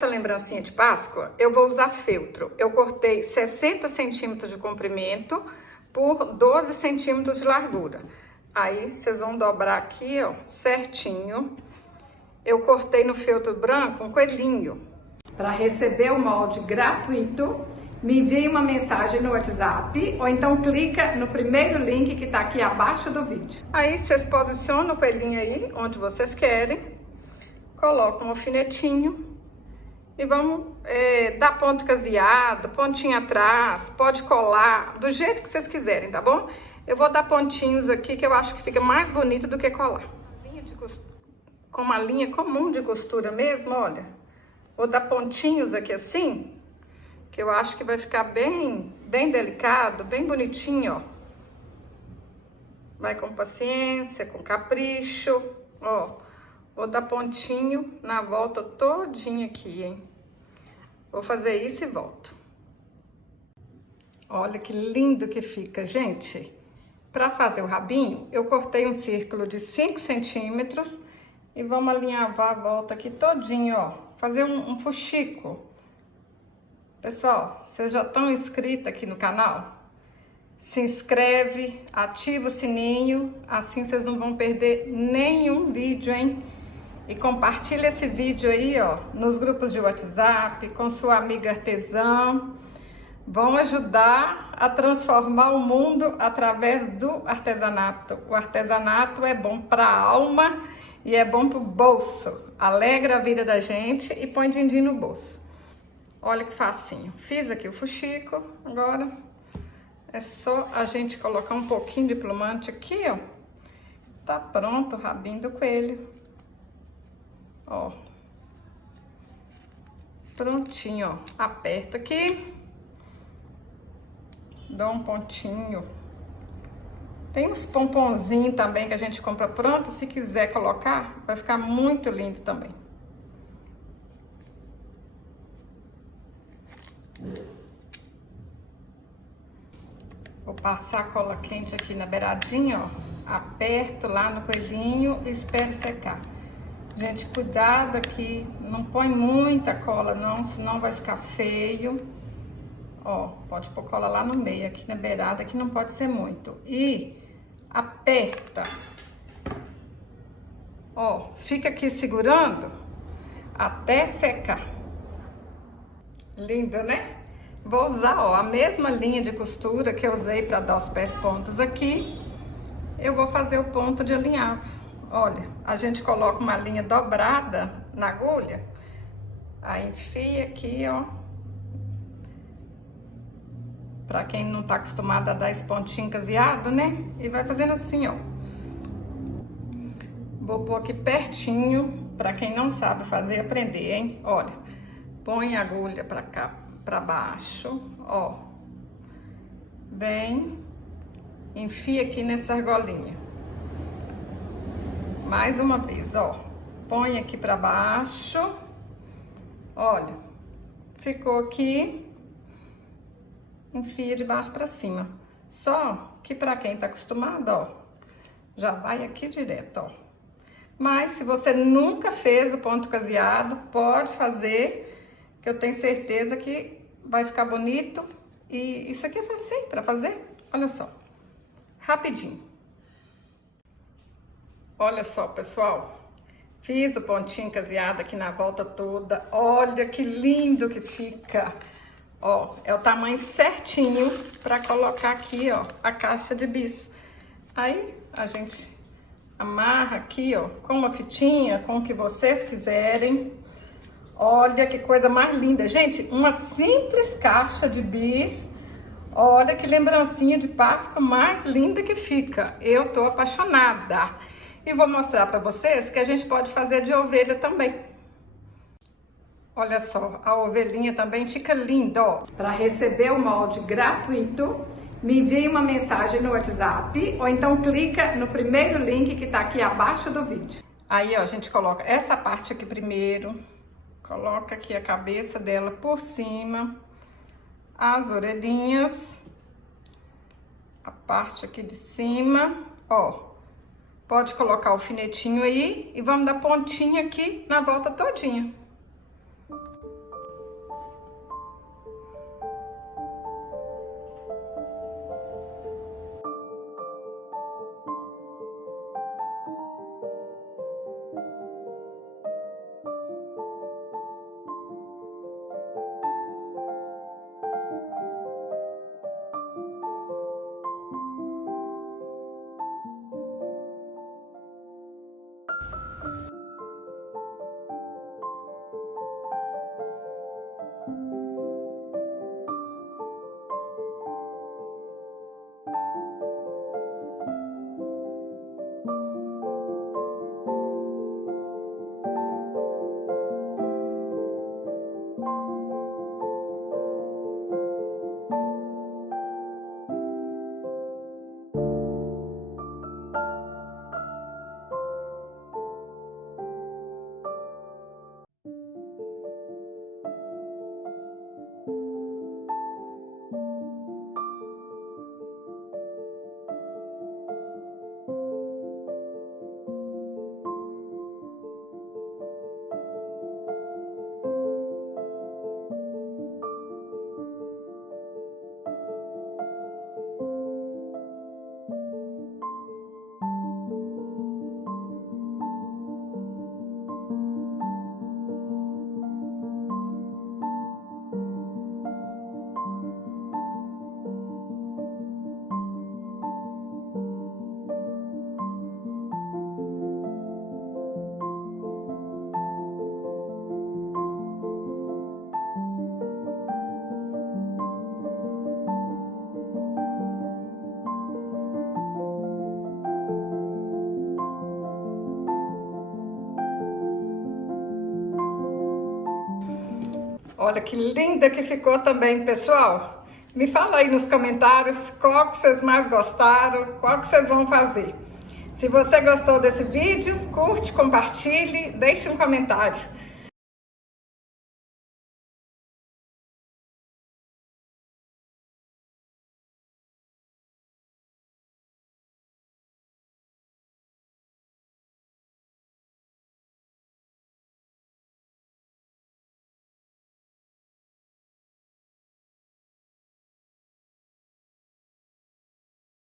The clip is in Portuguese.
Essa lembrancinha de Páscoa, eu vou usar feltro. Eu cortei 60 centímetros de comprimento por 12 centímetros de largura. Aí, vocês vão dobrar aqui, ó, certinho. Eu cortei no feltro branco um coelhinho. Para receber o molde gratuito, me envie uma mensagem no WhatsApp ou então clica no primeiro link que tá aqui abaixo do vídeo. Aí, vocês posicionam o coelhinho aí, onde vocês querem. Colocam um alfinetinho. E vamos dar ponto caseado, pontinho atrás, pode colar, do jeito que vocês quiserem, tá bom? Eu vou dar pontinhos aqui que eu acho que fica mais bonito do que colar. Com uma linha comum de costura mesmo, olha. Vou dar pontinhos aqui assim, que eu acho que vai ficar bem delicado, bem bonitinho, ó. Vai com paciência, com capricho, ó. Vou dar pontinho na volta todinha aqui, hein? Vou fazer isso e volto. Olha que lindo que fica, gente. Para fazer o rabinho, eu cortei um círculo de 5 centímetros e vamos alinhavar a volta aqui todinho, ó. Fazer um fuxico. Pessoal, vocês já estão inscritos aqui no canal? Se inscreve, ativa o sininho, assim vocês não vão perder nenhum vídeo, hein? E compartilha esse vídeo aí, ó, nos grupos de WhatsApp, com sua amiga artesã. Vão ajudar a transformar o mundo através do artesanato. O artesanato é bom para a alma e é bom para o bolso. Alegra a vida da gente e põe din-din no bolso. Olha que facinho. Fiz aqui o fuxico, agora é só a gente colocar um pouquinho de plumante aqui, ó. Tá pronto o rabinho do coelho. Ó, prontinho, ó, aperta aqui, dá um pontinho. Tem uns pomponzinhos também que a gente compra pronto, se quiser colocar, vai ficar muito lindo também. Vou passar cola quente aqui na beiradinha, ó, aperto lá no coelhinho e espero secar. Gente, cuidado aqui, não põe muita cola não, senão vai ficar feio. Ó, pode pôr cola lá no meio, aqui na beirada, que não pode ser muito. E aperta. Ó, fica aqui segurando até secar. Lindo, né? Vou usar, ó, a mesma linha de costura que eu usei para dar os pés pontos aqui. Eu vou fazer o ponto de alinhavo. Olha, a gente coloca uma linha dobrada na agulha, aí enfia aqui, ó. Pra quem não tá acostumado a dar esse pontinho caseado, né? E vai fazendo assim, ó. Vou pôr aqui pertinho, pra quem não sabe fazer, aprender, hein? Olha, põe a agulha pra cá, pra baixo, ó. Vem, enfia aqui nessa argolinha. Mais uma vez, ó, põe aqui pra baixo, olha, ficou aqui, enfia de baixo pra cima. Só que pra quem tá acostumado, ó, já vai aqui direto, ó. Mas se você nunca fez o ponto caseado, pode fazer, que eu tenho certeza que vai ficar bonito. E isso aqui é facinho pra fazer, olha só, rapidinho. Olha só, pessoal, fiz o pontinho caseado aqui na volta toda. Olha que lindo que fica. Ó, é o tamanho certinho para colocar aqui, ó, a caixa de bis. Aí, a gente amarra aqui, ó, com uma fitinha, com o que vocês quiserem. Olha que coisa mais linda. Gente, uma simples caixa de bis. Olha que lembrancinha de Páscoa mais linda que fica. Eu tô apaixonada. E vou mostrar para vocês que a gente pode fazer de ovelha também. Olha só, a ovelhinha também fica linda, ó. Para receber o molde gratuito, me envie uma mensagem no WhatsApp ou então clica no primeiro link que tá aqui abaixo do vídeo. Aí, ó, a gente coloca essa parte aqui primeiro, coloca aqui a cabeça dela por cima, as orelhinhas, a parte aqui de cima, ó. Pode colocar o alfinetinho aí e vamos dar pontinha aqui na volta todinha. Olha que linda que ficou também, pessoal. Me fala aí nos comentários qual que vocês mais gostaram, qual que vocês vão fazer. Se você gostou desse vídeo, curte, compartilhe, deixe um comentário.